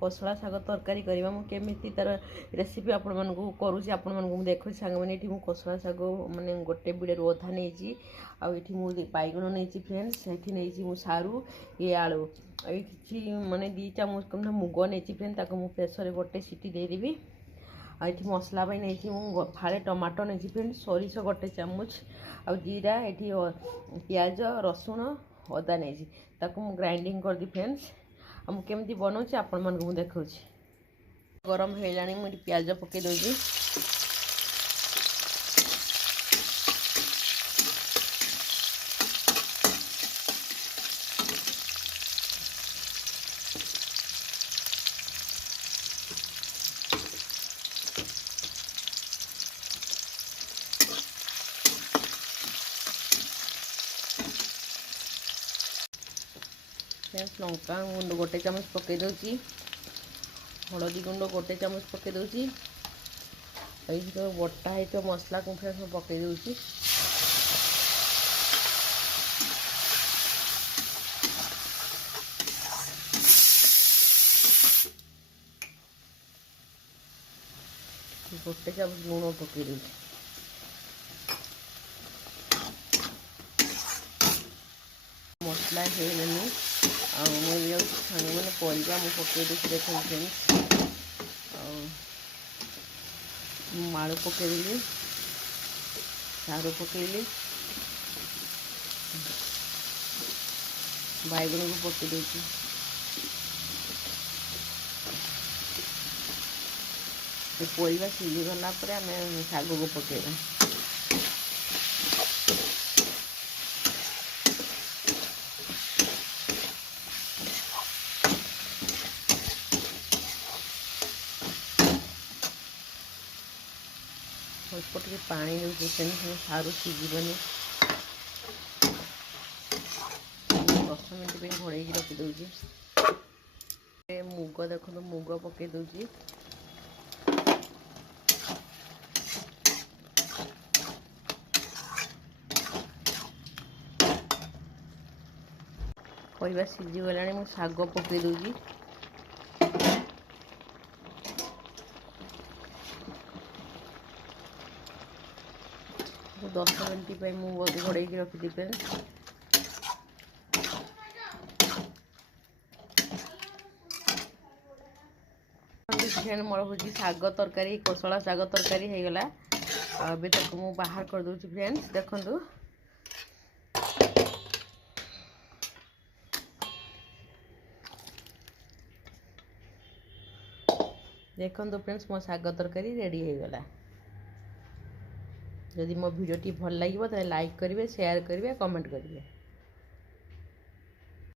कोसला शाग तरकारी करवा मुझे तार रेसिपी आपण मानक करुँच आपण मानक देखुँ सांग मैंने ये कोसला शाग मैंने गोटे बिड़े अधा नहीं आठी मुझे बैगण नहीं फ्रेंड्स ये नहीं सारू ये आलू ये मानने 2 चामच मुग नहीं फ्रेंड मुझे प्रेसर गोटे सीटी देदेवी आठ मसला नहीं फाड़े टमाटो नहीं फ्रेंड सोरिष गोटे चामच आ जीरा ये पियाज रसुण अदा नहीं ताकू ग्राइंडिंग कर दी फ्रेंड्स मुझे बनाऊँ आपण मानक मुझे देखा गरम है मुझे पियाज पकई दूसरी फ्रेंड्स लंका गुंड गोटे चामच पकई दूसरी हलदी गुंड गोटे चामच पकई दूसरी जो बटा है तो मसला को फ्रेंड्स पकई दूसरी गोटे चामच लुण पकई दूसरी मसला है मुझे सांग मैंने परिवा मुझे पकई दूसरी देख फ्रेंड्स माड़ पकईदेली सारू पकईली बैगण को पकई दूसरी परिवा सीझी गला आम शाग को पकईवा अल्प टे पानी दूसरी सारू सीझबनी 10 मिनट घोड़े रखीदे मुग देखो मुग पकई दूसरी 10 सीझी गला मुझे शाग पकई दूसरी 10 मिनट घोड़े रखी फ्रेंड मोर हूँ शाग तरकारी कोसला शाग तरकारी हो गला अभी तक मुझे बाहर कर दूसरी फ्रेंड्स देखु देखो फ्रेंड्स मो शाग तरकारी रेडी हो गला जदि मो वीडियो भल लगे तो लाइक करेंगे शेयर करेंगे कमेंट करेंगे।